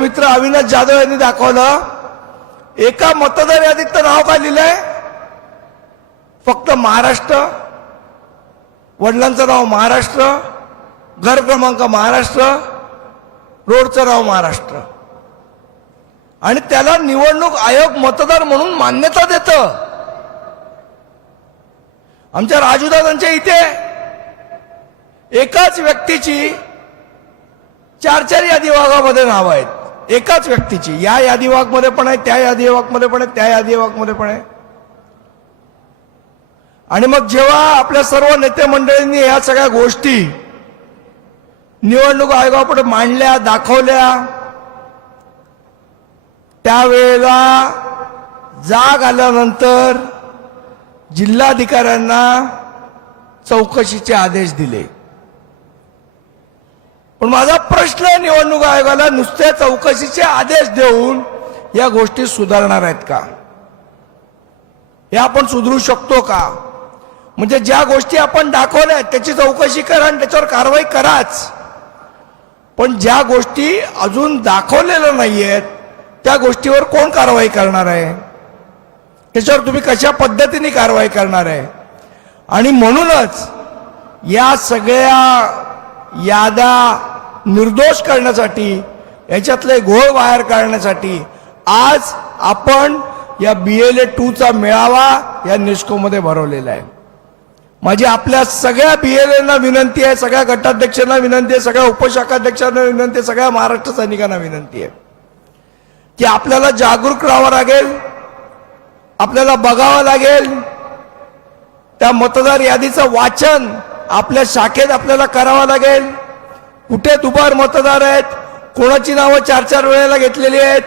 मित्र अविनाश जाधव यांनी दाखवलं, एका मतदार यादीत नाव काय लिहिलंय, फक्त महाराष्ट्र, वडिलांचं नाव महाराष्ट्र, घर क्रमांक महाराष्ट्र, रोडचं नाव महाराष्ट्र, आणि त्याला निवडणूक आयोग मतदार म्हणून मान्यता देतं. आमच्या राजूदादांच्या इथे एकाच व्यक्तीची 4 यादी विभागामध्ये नाव आहेत, एकाच व्यक्तीची. या यादी विभागामध्ये पण आहे, त्या यादी विभागामध्ये पण आहे, त्या यादी विभागामध्ये पण आहे. आणि मग जेव्हा आपल्या सर्व नेते मंडळींनी या सगळ्या गोष्टी निवडणूक आयोगापुढे मांडल्या, दाखवल्या, त्यावेळेला जाग आल्यानंतर जिल्हाधिकाऱ्यांना चौकशीचे आदेश दिले. पण माझा प्रश्न आहे, निवडणूक आयोगाला नुसते चौकशीचे आदेश देऊन या गोष्टी सुधारणार आहेत का? हे आपण सुधारू शकतो का? म्हणजे ज्या गोष्टी आपण दाखवल्या त्याची चौकशी करा आणि त्याच्यावर कारवाई कराच, पण ज्या गोष्टी अजून दाखवलेल्या नाहीयेत त्या गोष्टीवर कोण कारवाई करणार आहे? त्याच्यावर तुम्ही कशा पद्धतीने कारवाई करणार आहे? आणि म्हणूनच या सगळ्या याद्या निर्दोष करण्यासाठी, याच्यातले घोळ बाहेर काढण्यासाठी आज आपण या BLA 2 चा मेळावा या निस्कोमध्ये भरवलेला आहे. माझी आपल्या सगळ्या BLAंना विनंती आहे, सगळ्या गटाध्यक्षांना विनंती आहे, सगळ्या उपशाखाध्यक्षांना विनंती आहे, सगळ्या महाराष्ट्र सैनिकांना विनंती आहे की आपल्याला जागरूक राहावं लागेल, आपल्याला बघावं लागेल. त्या मतदार यादीचं वाचन आपल्या शाखेत आपल्याला करावं लागेल. कुठे दुबार मतदार आहेत, कोणाची नावं 4 वेळेला घेतलेली आहेत,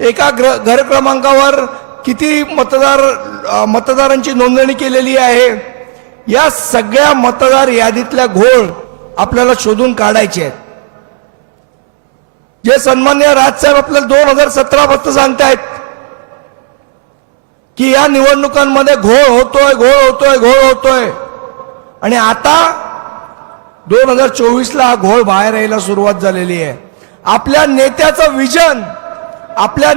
एका घर क्रमांकावर किती मतदारांची नोंदणी केलेली आहे, या सगळ्या मतदार यादीतल्या घोळ आपल्याला शोधून काढायचे आहेत. जे सन्माननीय राजसाहेब आपल्याला 2017 पासून सांगतायत की या निवडणुकांमध्ये घोळ होतोय, आणि आता 2024ला हा घोळ बाहेर यायला सुरुवात झालेली आहे. आपल्या नेत्याचं विजन, आपल्या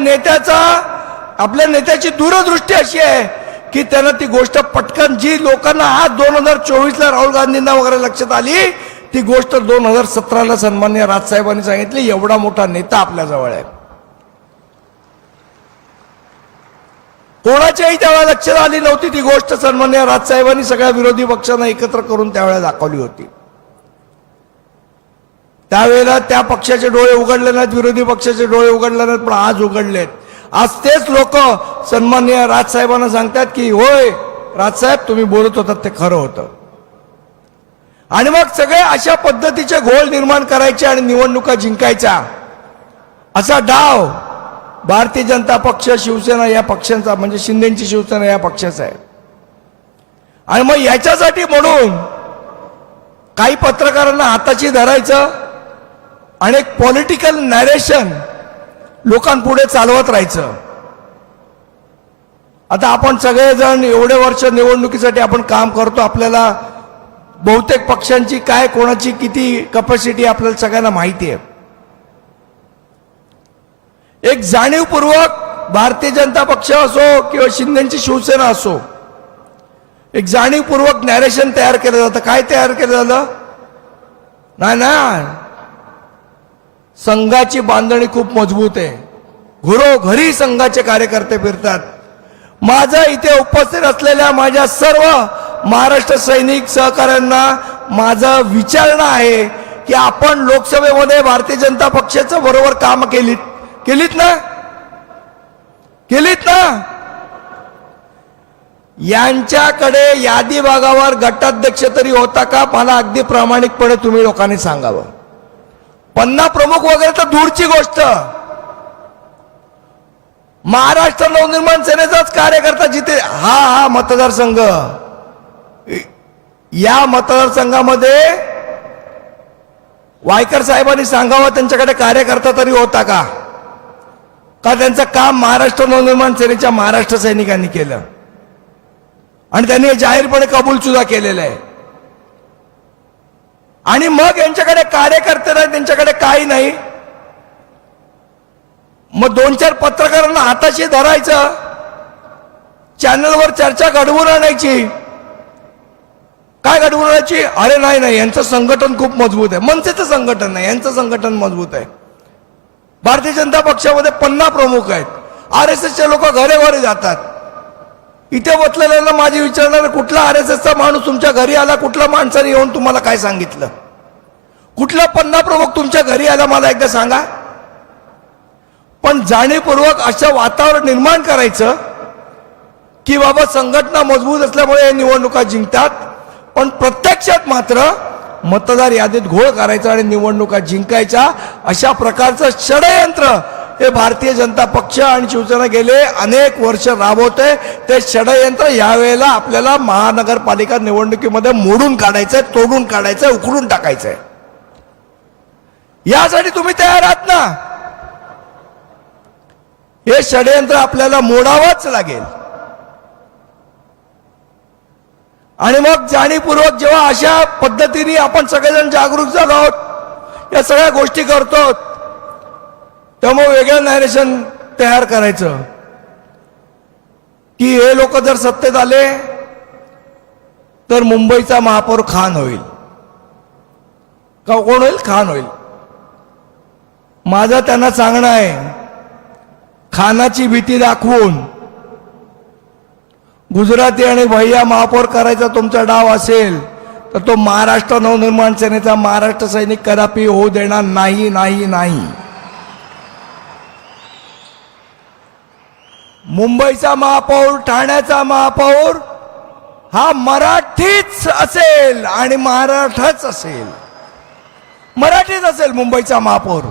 नेत्याची दूरदृष्टी अशी आहे की त्यांना ती गोष्ट पटकन, जी लोकांना आज 2024ला राहुल गांधींना वगैरे लक्षात आली, ती गोष्ट 2017ला सन्माननीय राजसाहेबांनी सांगितली. एवढा मोठा नेता आपल्या जवळ आहे. कोणाच्याही त्यावेळेला लक्षात आली नव्हती ती गोष्ट. सन्माननीय राजसाहेबांनी सगळ्या विरोधी पक्षांना एकत्र करून त्यावेळेला दाखवली होती. त्यावेळेला त्या पक्षाचे डोळे उघडले नाहीत, विरोधी पक्षाचे डोळे उघडले नाहीत, पण आज उघडलेत. आज तेच लोक सन्माननीय राजसाहेबांना सांगतात की होय राजसाहेब, तुम्ही बोलत होतात ते खरं होतं. आणि मग सगळे अशा पद्धतीचे घोळ निर्माण करायचे आणि निवडणुका जिंकायच्या, असा डाव भारतीय जनता पक्ष, शिवसेना या पक्षांचा, म्हणजे शिंदेची शिवसेना या पक्षाचा आहे. आणि मग याच्यासाठी म्हणून काही पत्रकारांना हाताशी धरायचं आणि एक पॉलिटिकल नॅरेशन लोकांपुढे चालवत राहायचं. आता आपण सगळेजण एवढे वर्ष निवडणुकीसाठी आपण काम करतो, आपल्याला बहुतेक पक्षांची काय, कोणाची किती कॅपॅसिटी आपल्याला सगळ्यांना माहिती आहे. एक जाणीवपूर्वक भारतीय जनता पक्ष असो किंवा शिंदेची शिवसेना असो, एक जाणीवपूर्वक नॅरेशन तयार केलं जातं. काय तयार केलं झालं? नाही, संघाची बांधणी खूप मजबूत आहे, घरोघरी संघाचे कार्यकर्ते फिरतात. माझा इथे उपस्थित असलेल्या माझ्या सर्व महाराष्ट्र सैनिक सहकाऱ्यांना माझं विचारणं आहे की आपण लोकसभेमध्ये भारतीय जनता पक्षाचं बरोबर काम केलीत ना? यांच्याकडे यादी भागावर गटाध्यक्ष तरी होता का? मला अगदी प्रामाणिकपणे तुम्ही लोकांनी सांगावं. 50 प्रमुख वगैरे तर दूरची गोष्ट. महाराष्ट्र नवनिर्माण सेनेचाच कार्यकर्ता जिथे हा मतदारसंघ, या मतदारसंघामध्ये वायकर साहेबांनी सांगावं त्यांच्याकडे कार्यकर्ता तरी होता का? का त्यांचं काम महाराष्ट्र नवनिर्माण सेनेच्या महाराष्ट्र सैनिकांनी केलं आणि त्यांनी जाहीरपणे कबूल सुद्धा केलेलं आहे. आणि मग यांच्याकडे कार्यकर्ते नाही, त्यांच्याकडे काही नाही. मग 2-4 पत्रकारांना हाताशी धरायचं, चॅनलवर चर्चा घडवून आणायची. काय घडवून आणायची? अरे नाही नाही, यांचं संघटन खूप मजबूत आहे. मनसेचं संघटन नाही, यांचं संघटन मजबूत आहे. भारतीय जनता पक्षामध्ये 50 प्रमुख आहेत. RSSचे लोक घरे जातात. इथे बसलेल्यांना माझी विचारणार, कुठला RSSचा माणूस तुमच्या घरी आला, कुठल्या माणसाने येऊन तुम्हाला काय सांगितलं? कुठला 50 प्रमुख तुमच्या घरी आला मला एकदा सांगा. पण जाणीवपूर्वक असं वातावरण निर्माण करायचं की बाबा संघटना मजबूत असल्यामुळे हे निवडणुका जिंकतात, पण प्रत्यक्षात मात्र मतदार यादीत घोळ करायचा आणि निवडणुका जिंकायच्या, अशा प्रकारचं षडयंत्र हे भारतीय जनता पक्ष आणि शिवसेना गेले अनेक वर्ष राबवते. ते षडयंत्र यावेळेला आपल्याला महानगरपालिका निवडणुकीमध्ये मोडून काढायचंय, तोडून काढायचंय, उखडून टाकायचंय. यासाठी तुम्ही तयार आहात ना? हे षडयंत्र आपल्याला मोडावंच लागेल. आणि मग जाणीवपूर्वक जेव्हा अशा पद्धतीने आपण सगळेजण जागरूक झालो आहोत, या सगळ्या गोष्टी करतो, तेव्हा वेगळं नॅरेशन तयार करायचं की हे लोक जर सत्तेत आले तर मुंबईचा महापौर खान होईल. का कोण होईल? खान होईल. माझं त्यांना सांगणं आहे, खानाची भीती दाखवून गुजराती आणि भैया महापौर करायचा तुमचा डाव असेल तर तो महाराष्ट्र नवनिर्माण सेनेचा महाराष्ट्र सैनिक कदापि होऊ देणार नाही नाही नाही. मुंबईचा महापौर, ठाण्याचा महापौर हा मराठीच असेल आणि महाराष्ट्रच असेल. मराठीच असेल मुंबईचा महापौर.